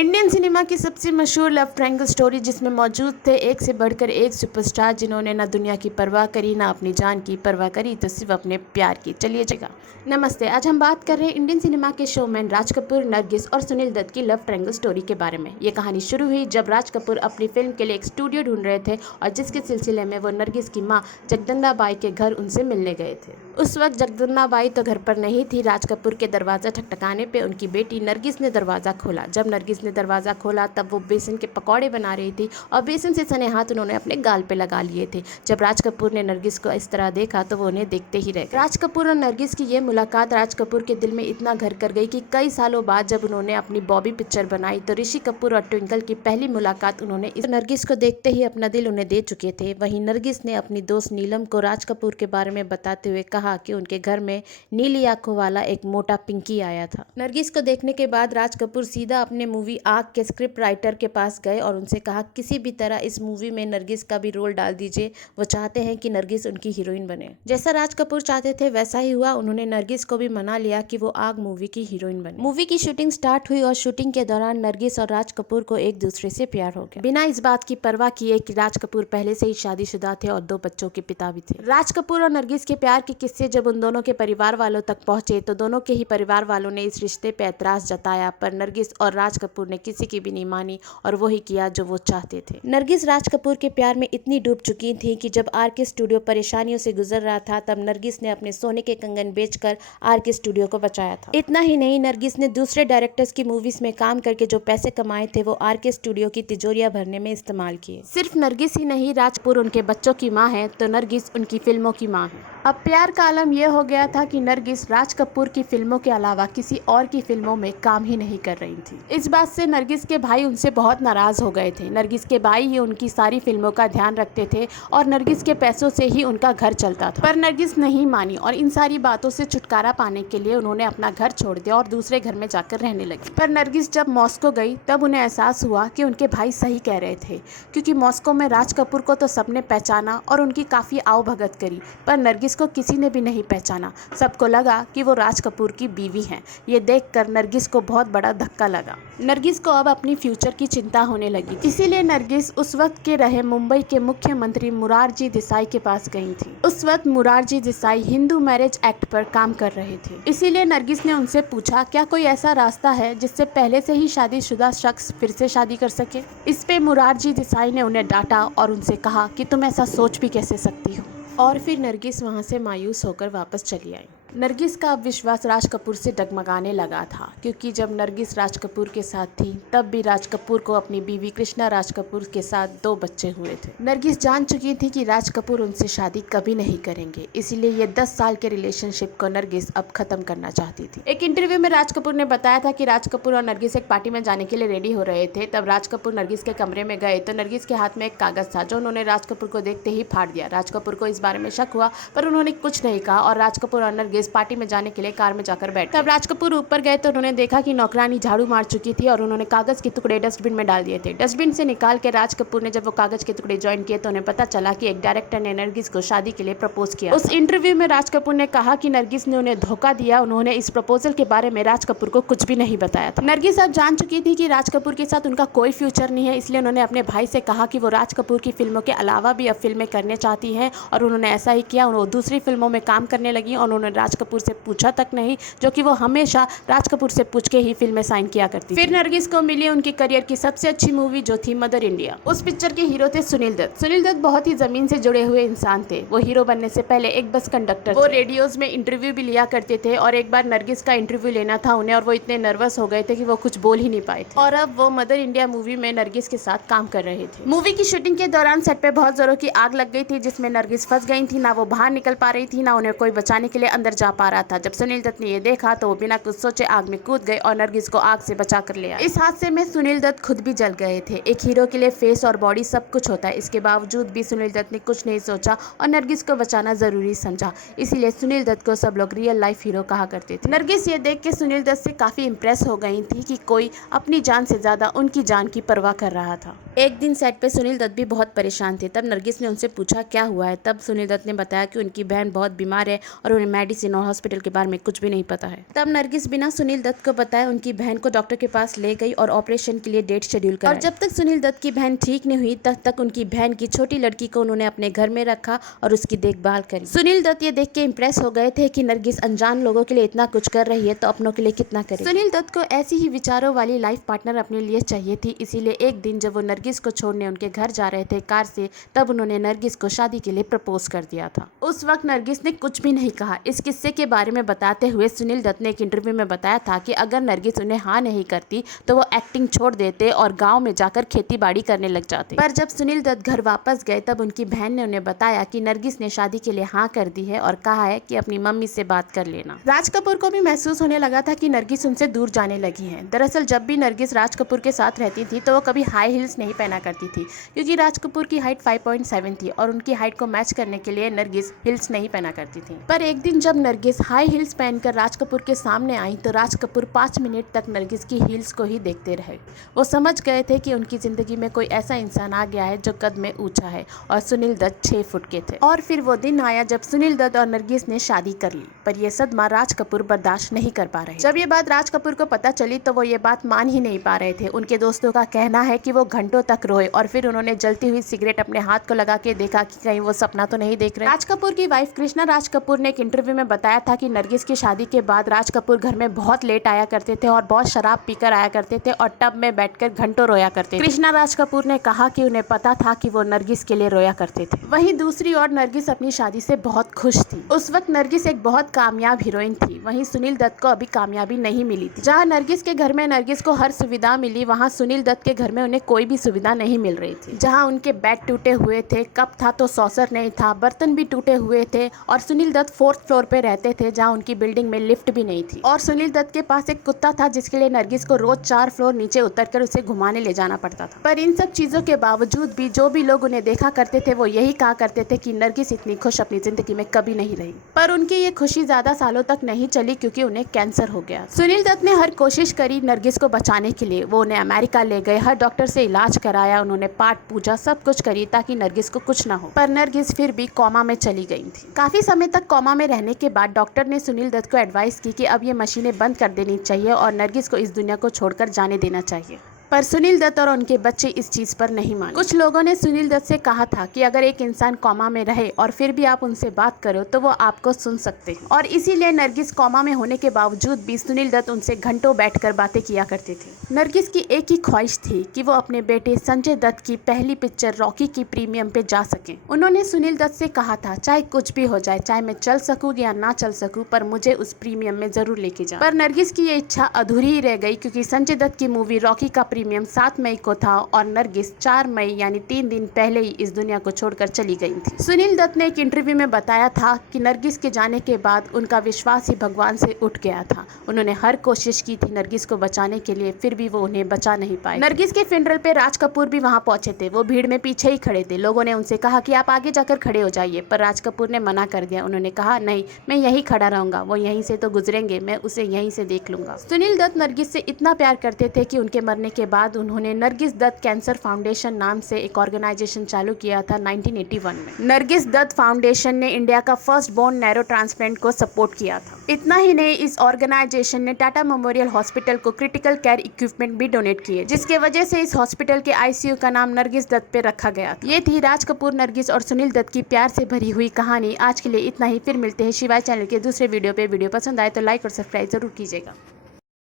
Indian cinema की सबसे मशहूर लव ट्रायंगल स्टोरी जिसमें मौजूद थे एक से बढ़कर एक सुपरस्टार जिन्होंने ना दुनिया की परवाह करी ना अपनी जान की परवाह करी तो सिर्फ अपने प्यार की। चलिए जगह नमस्ते, आज हम बात कर रहे हैं इंडियन सिनेमा के शोमैन राज कपूर, नरगिस और सुनील दत्त की लव ट्रायंगल स्टोरी के बारे में। ये कहानी शुरू हुई जब राज कपूर अपनी फिल्म के लिए एक स्टूडियो ढूंढ रहे थे और जिसके सिलसिले में वो नरगिस की माँ जगदम्बाबाई के घर उनसे मिलने गए थे। उस वक्त जगदम्बाबाई तो घर पर नहीं थी। राज कपूर के दरवाज़ा ठकठकाने पे उनकी बेटी नरगिस ने दरवाज़ा खोला। जब नरगिस ने दरवाज़ा खोला तब वो बेसन के पकौड़े बना रही थी और बेसन से सने हाथ उन्होंने अपने गाल पे लगा लिए थे। जब राज कपूर ने नरगिस को इस तरह देखा तो वो उन्हें देखते ही रह गए। राज कपूर और नरगिस की ये मुलाकात राज कपूर के दिल में इतना घर कर गई कि कई सालों बाद जब उन्होंने अपनी बॉबी पिक्चर बनाई तो ऋषि कपूर और ट्विंकल की पहली मुलाकात उन्होंने इस नरगिस को देखते ही अपना दिल उन्हें दे चुके थे। वहीं नरगिस ने अपनी दोस्त नीलम को राज कपूर के बारे में बताते हुए कहा कि उनके घर में नीली आंखों वाला एक मोटा पिंकी आया था। नरगिस को देखने के बाद राज कपूर सीधा अपने मूवी आग के स्क्रिप्ट राइटर के पास गए और उनसे कहा किसी भी तरह इस मूवी में नरगिस का भी रोल डाल दीजिए। वो चाहते हैं कि नरगिस उनकी हीरोइन बने। जैसा राज कपूर चाहते थे वैसा ही हुआ। उन्होंने नरगिस को भी मना लिया कि वो आग मूवी की हीरोइन बने। मूवी की शूटिंग स्टार्ट हुई और शूटिंग के दौरान नरगिस और राज कपूर को एक दूसरे से प्यार हो गया, बिना इस बात की परवाह किए कि राज कपूर पहले से ही शादीशुदा थे और 2 बच्चों के पिता भी थे। राज कपूर और नरगिस के प्यार के किस्से जब उन दोनों के परिवार वालों तक पहुंचे तो दोनों के ही परिवार वालों ने इस रिश्ते पे ऐतराज जताया, पर नरगिस और राज कपूर ने किसी की भी नहीं मानी और वही किया जो वो चाहते थे। नरगिस राज कपूर के प्यार में इतनी डूब चुकी थी कि जब आर के स्टूडियो परेशानियों से गुजर रहा था तब नरगिस ने अपने सोने के कंगन बेचकर आर के स्टूडियो को बचाया था। इतना ही नहीं, नरगिस ने दूसरे डायरेक्टर्स की मूवीज में काम करके जो पैसे कमाए थे वो आर के स्टूडियो की तिजोरियां भरने में इस्तेमाल किए। सिर्फ नरगिस ही नहीं, राज कपूर उनके बच्चों की माँ है तो नरगिस उनकी फिल्मों की माँ है। अब प्यार का आलम यह हो गया था कि नरगिस राज कपूर की फिल्मों के अलावा किसी और की फिल्मों में काम ही नहीं कर रही थी। इस बात से नरगिस के भाई उनसे बहुत नाराज हो गए थे। नरगिस के भाई ही उनकी सारी फिल्मों का ध्यान रखते थे और नरगिस के पैसों से ही उनका घर चलता था। पर नरगिस नहीं मानी और इन सारी बातों से छुटकारा पाने के लिए उन्होंने अपना घर छोड़ दिया और दूसरे घर में जाकर रहने लगी। पर नरगिस जब मॉस्को गई तब उन्हें एहसास हुआ कि उनके भाई सही कह रहे थे, क्योंकि मॉस्को में राज कपूर को तो सबने पहचाना और उनकी काफ़ी आवभगत करी, पर नरगिस को किसी ने भी नहीं पहचाना। सबको लगा कि वो राज कपूर की बीवी हैं। ये देखकर नरगिस को बहुत बड़ा धक्का लगा। नरगिस को अब अपनी फ्यूचर की चिंता होने लगी, इसीलिए नरगिस उस वक्त के रहे मुंबई के मुख्यमंत्री मोरारजी देसाई के पास गई थी। उस वक्त मोरारजी देसाई हिंदू मैरिज एक्ट पर काम कर रहे थे, इसीलिए नरगिस ने उनसे पूछा क्या कोई ऐसा रास्ता है जिससे पहले से ही शादीशुदा शख्स फिर से शादी कर सके। इस पे मोरारजी देसाई ने उन्हें डांटा और उनसे कहा कि तुम ऐसा सोच भी कैसे सकती हो। और फिर नरगिस वहाँ से मायूस होकर वापस चली आई। नरगिस का अब विश्वास राज कपूर से डगमगाने लगा था, क्योंकि जब नरगिस राज कपूर के साथ थी तब भी राज कपूर को अपनी बीवी कृष्णा राज कपूर के साथ 2 बच्चे हुए थे। नरगिस जान चुकी थी कि राज कपूर उनसे शादी कभी नहीं करेंगे, इसीलिए ये 10 साल के रिलेशनशिप को नरगिस अब खत्म करना चाहती थी। एक इंटरव्यू में राज कपूर ने बताया था कि राज कपूर और नरगिस एक पार्टी में जाने के लिए रेडी हो रहे थे। तब राज कपूर नरगिस के कमरे में गए तो नरगिस के हाथ में एक कागज था जो उन्होंने राज कपूर को देखते ही फाड़ दिया। राज कपूर को इस बारे में शक हुआ पर उन्होंने कुछ नहीं कहा और राज कपूर और नरगिस पार्टी में जाने के लिए कार में जाकर बैठे। तब राज कपूर ऊपर गए तो उन्होंने देखा कि नौकरानी झाड़ू मार चुकी थी और उन्होंने कागज के टुकड़े डस्टबिन में डाल दिए थे। डस्टबिन से निकाल के राज कपूर ने जब वो कागज के टुकड़े ज्वाइन किए तो उन्हें पता चला कि एक डायरेक्टर ने नरगिस को शादी के लिए प्रपोज किया। उस इंटरव्यू में राज कपूर ने कहा कि नरगिस ने उन्हें धोखा दिया। उन्होंने इस प्रपोजल के बारे में राज कपूर को कुछ भी नहीं बताया था। नरगिस अब जान चुकी थी कि राज कपूर के साथ उनका कोई फ्यूचर नहीं है, इसलिए उन्होंने अपने भाई से कहा कि वो राज कपूर की फिल्मों के अलावा भी अब फिल्में करने चाहती हैं और उन्होंने ऐसा ही किया। उन्होंने दूसरी फिल्मों में काम करने लगी और उन्होंने राज कपूर से पूछा तक नहीं, जो कि वो हमेशा राज कपूर से पूछ के ही फिल्में साइन किया करती। फिर नरगिस को मिली उनकी करियर की सबसे अच्छी मूवी जो थी मदर इंडिया। उस पिक्चर के हीरो थे सुनील दत्त। सुनील दत्त बहुत ही जमीन से जुड़े हुए इंसान थे। वो हीरो बनने से पहले एक बस कंडक्टर वो रेडियोज में इंटरव्यू भी लिया करते थे और एक बार नरगिस का इंटरव्यू लेना था उन्हें और वो इतने नर्वस हो गए थे कि वो कुछ बोल ही नहीं पाए थे और अब वो मदर इंडिया मूवी में नरगिस के साथ काम कर रहे थे। मूवी की शूटिंग के दौरान सेट पे बहुत जोरों की आग लग गई थी जिसमें नरगिस फंस गई थी। ना वो बाहर निकल पा रही थी, ना उन्हें कोई बचाने के लिए अंदर जा पा रहा था। जब सुनील दत्त ने ये देखा तो वो बिना कुछ सोचे आग में कूद गए और नरगिस को आग से बचा कर ले आए। इस हादसे में सुनील दत्त खुद भी जल गए थे। एक हीरो के लिए फेस और बॉडी सब कुछ होता है, इसके बावजूद भी सुनील दत्त ने कुछ नहीं सोचा और नरगिस को बचाना जरूरी समझा। इसीलिए सुनील दत्त को सब लोग रियल लाइफ हीरो कहा करते थे। नरगिस ये देख के सुनील दत्त से काफी इंप्रेस हो गई थी कि कोई अपनी जान से ज्यादा उनकी जान की परवाह कर रहा था। एक दिन सेट पे सुनील दत्त भी बहुत परेशान थे। तब नरगिस ने उनसे पूछा क्या हुआ है। तब सुनील दत्त ने बताया कि उनकी बहन बहुत बीमार है और उन्हें मेडिसिन और हॉस्पिटल के बारे में कुछ भी नहीं पता है। तब नरगिस बिना सुनील दत्त को बताए उनकी बहन को डॉक्टर के पास ले गई और ऑपरेशन के लिए डेट शेड्यूल कराई। और जब तक सुनील दत्त की बहन ठीक नहीं हुई तब तक उनकी बहन की छोटी लड़की को उन्होंने अपने घर में रखा और उसकी देखभाल करी। सुनील दत्त ये देख के इम्प्रेस हो गए थे कि नरगिस अनजान लोगों के लिए इतना कुछ कर रही है तो अपनों के लिए कितना करे। सुनील दत्त को ऐसी ही विचारों वाली लाइफ पार्टनर अपने लिए चाहिए थी। इसीलिए एक दिन जब वो नरगिस को छोड़ने उनके घर जा रहे थे कार से, तब उन्होंने नरगिस को शादी के लिए प्रपोज कर दिया था। उस वक्त नरगिस ने कुछ भी नहीं कहा। इस किस्से के बारे में बताते हुए सुनील दत्त ने एक इंटरव्यू में बताया था कि अगर नरगिस उन्हें हाँ नहीं करती तो वो एक्टिंग छोड़ देते और गांव में जाकर खेती बाड़ी करने लग जाते। पर जब सुनील दत्त घर वापस गए तब उनकी बहन ने उन्हें बताया कि नरगिस ने शादी के लिए हाँ कर दी है और कहा है कि अपनी मम्मी से बात कर लेना। राज कपूर को भी महसूस होने लगा था कि नरगिस उनसे दूर जाने लगी है। दरअसल जब भी नरगिस राज कपूर के साथ रहती थी तो वो कभी हाई हील्स नहीं पहना करती थी, क्योंकि राज कपूर की हाइट 5.7 थी और उनकी हाइट को मैच करने के लिए नरगिस हील्स नहीं पहना करती थी। पर एक दिन जब नरगिस हाई हील्स पहनकर राज कपूर के सामने आई तो राज कपूर 5 मिनट तक नरगिस की हील्स को ही देखते रहे। वो समझ गए थे कि उनकी जिंदगी में कोई ऐसा इंसान आ गया है जो कद में ऊंचा है और सुनील दत्त 6 फुट के थे। और फिर वो दिन आया जब सुनील दत्त और नरगिस ने शादी कर ली। पर यह सदमा राज कपूर बर्दाश्त नहीं कर पा रहे। जब ये बात राज कपूर को पता चली तो वो ये बात मान ही नहीं पा रहे थे। उनके दोस्तों का कहना है कि वो घंटों तक रोए और फिर उन्होंने जलती हुई सिगरेट अपने हाथ को लगा के देखा कि कहीं वो सपना तो नहीं देख रहे। राज कपूर की वाइफ कृष्णा राज कपूर ने एक इंटरव्यू में बताया था कि नरगिस की शादी के बाद राज कपूर घर में बहुत लेट आया करते थे और बहुत शराब पीकर आया करते थे और टब में बैठकर घंटों रोया करते थे। कृष्णा राज कपूर ने कहा कि उन्हें पता था कि वो नरगिस के लिए रोया करते थे। वहीं दूसरी ओर नरगिस अपनी शादी से बहुत खुश थी। उस वक्त नरगिस एक बहुत कामयाब हीरोइन थी। वहीं सुनील दत्त को अभी कामयाबी नहीं मिली थी। जहाँ नरगिस के घर में नरगिस को हर सुविधा मिली, वहाँ सुनील दत्त के घर में उन्हें कोई भी सुविधा नहीं मिल रही थी। जहाँ उनके बेड टूटे हुए थे, कप था तो सॉसर नहीं था, बर्तन भी टूटे हुए थे और सुनील दत्त 4th फ्लोर पे रहते थे जहाँ उनकी बिल्डिंग में लिफ्ट भी नहीं थी। और सुनील दत्त के पास एक कुत्ता था जिसके लिए नरगिस को रोज 4 फ्लोर नीचे उतरकर उसे घुमाने ले जाना पड़ता था। पर इन सब चीजों के बावजूद भी जो भी लोग उन्हें देखा करते थे वो यही कहा करते थे कि नरगिस इतनी खुश अपनी जिंदगी में कभी नहीं रही। पर उनकी ये खुशी ज्यादा सालों तक नहीं चली क्योंकि उन्हें कैंसर हो गया। सुनील दत्त ने हर कोशिश करी नरगिस को बचाने के लिए। वो उन्हें अमेरिका ले गए, हर डॉक्टर से इलाज कराया, उन्होंने पाठ पूजा सब कुछ करी ताकि नरगिस को कुछ ना हो। पर नरगिस फिर भी कोमा में चली गई थी। काफी समय तक कोमा में रहने के बाद डॉक्टर ने सुनील दत्त को एडवाइस की कि अब ये मशीनें बंद कर देनी चाहिए और नरगिस को इस दुनिया को छोड़कर जाने देना चाहिए। पर सुनील दत्त और उनके बच्चे इस चीज पर नहीं माने। कुछ लोगों ने सुनील दत्त से कहा था कि अगर एक इंसान कोमा में रहे और फिर भी आप उनसे बात करो तो वो आपको सुन सकते हैं। और इसीलिए नरगिस कोमा में होने के बावजूद भी सुनील दत्त उनसे घंटों बैठकर बातें किया करते थे। नरगिस की एक ही ख्वाहिश थी कि वो अपने बेटे संजय दत्त की पहली पिक्चर रॉकी की प्रीमियम पे जा सके। उन्होंने सुनील दत्त से कहा था चाहे कुछ भी हो जाए, चाहे मैं चल सकूं या ना चल सकूं, पर मुझे उस प्रीमियम में जरूर लेके जाओ। पर नरगिस की ये इच्छा अधूरी ही रह गई क्योंकि संजय दत्त की मूवी रॉकी का प्रीमियम 7 मई को था और नरगिस 4 मई यानी 3 दिन पहले ही इस दुनिया को छोड़कर चली गई थी। सुनील दत्त ने एक इंटरव्यू में बताया था कि नरगिस के जाने के बाद उनका विश्वास ही भगवान से उठ गया था। उन्होंने हर कोशिश की थी नरगिस को बचाने के लिए, फिर भी वो उन्हें बचा नहीं पाए। नरगिस के फ्यूनरल पे राज कपूर भी वहां पहुंचे थे। वो भीड़ में पीछे ही खड़े थे। लोगों ने उनसे कहा कि आप आगे जाकर खड़े हो जाइए, पर राज कपूर ने मना कर दिया। उन्होंने कहा नहीं, मैं यहीं खड़ा रहूंगा, वो यहीं से तो गुजरेंगे, मैं उसे यहीं से देख लूंगा। सुनील दत्त नरगिस से इतना प्यार करते थे कि उनके मरने के बाद उन्होंने नरगिस दत्त कैंसर फाउंडेशन नाम से एक ऑर्गेनाइजेशन चालू किया था 1981 में। नरगिस दत्त फाउंडेशन ने इंडिया का फर्स्ट बोन नैरो ट्रांसप्लांट को सपोर्ट किया था। इतना ही नहीं, इस ऑर्गेनाइजेशन ने टाटा मेमोरियल हॉस्पिटल को क्रिटिकल केयर इक्विपमेंट भी डोनेट किए, जिसके वजह से इस हॉस्पिटल के आईसीयू का नाम नरगिस दत्त पे रखा गया था। ये थी राज कपूर, नरगिस और सुनील दत्त की प्यार से भरी हुई कहानी। आज के लिए इतना ही, फिर मिलते हैं शिवाय चैनल के दूसरे वीडियो पे। वीडियो पसंद आए तो लाइक और सब्सक्राइब जरूर कीजिएगा।